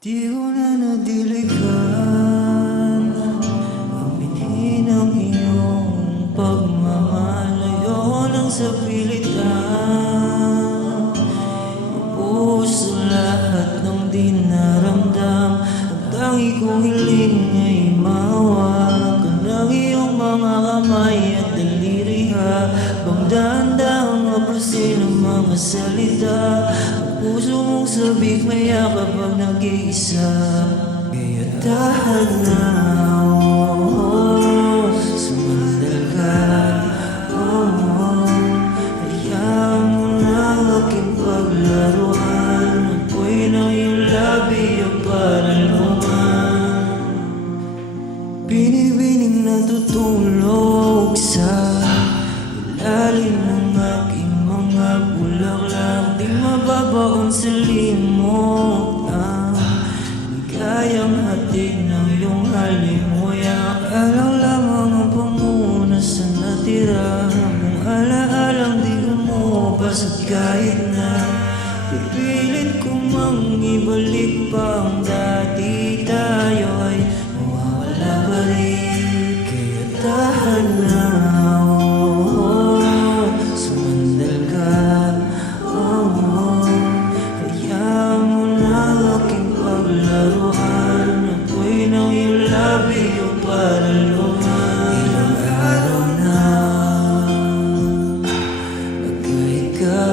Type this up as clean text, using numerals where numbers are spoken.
Di ko na nadiligan ang binhi ng iyong pagmamalayo ng sa pilitan. Ibuhos lahat ng dinaramdam. Ang tangi kong hiling ay mahawakan ng iyong mga kamay at daliri habang dahan-dahang mapasin ang mga salita. Puso mong sabik maya kapag nag-iisa. Kaya dahan na, sumandal ka. Hayaan mo na aking paglaruan. Ako'y ng iyong labi ang paralungan. Binibining natutulog sa ilalim ng aking mga bulaklak. Di mababaon sa limot ang ligayang hatid ng iyong halimuyak. Alang lamang ang pamunas sa natira mong alaalang di umubas. At kahit na pipilit ko mang ibalik pa ang dati, tayo ay mawawala pa rin. Kaya dahan na, sumandal ka. Hayaan mo na aking paglaruan. Ako'y ng iyong labi o paralungan. Ilang araw na nag-ikaw